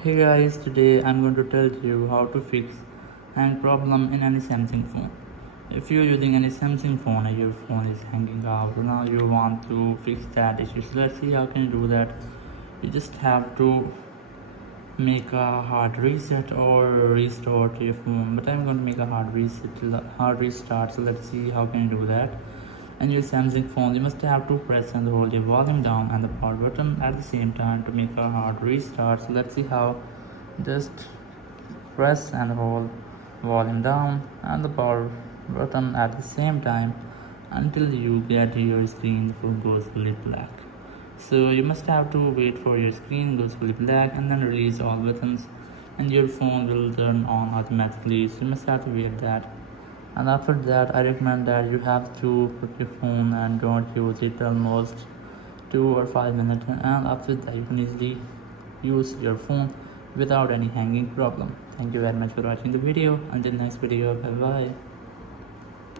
Hey guys, today I'm going to tell you how to fix hang problem in any Samsung phone. If you're using any Samsung phone and your phone is hanging out, now you want to fix that issue. So let's see how can you do that. You just have to make a hard reset or restore to your phone, but I'm going to make a hard restart. So let's see how can you do that. And your Samsung phone, you must have to press and hold your volume down and the power button at the same time to make a hard restart. So let's see how. Just press and hold volume down and the power button at the same time until you get your screen goes fully black. So you must have to wait for your screen goes fully black and then release all buttons and your phone will turn on automatically. So you must have to wait that. And after that, I recommend that you have to put your phone and don't use it almost 2 or 5 minutes, and after that you can easily use your phone without any hanging problem. Thank you very much for watching the video. Until next video, bye bye.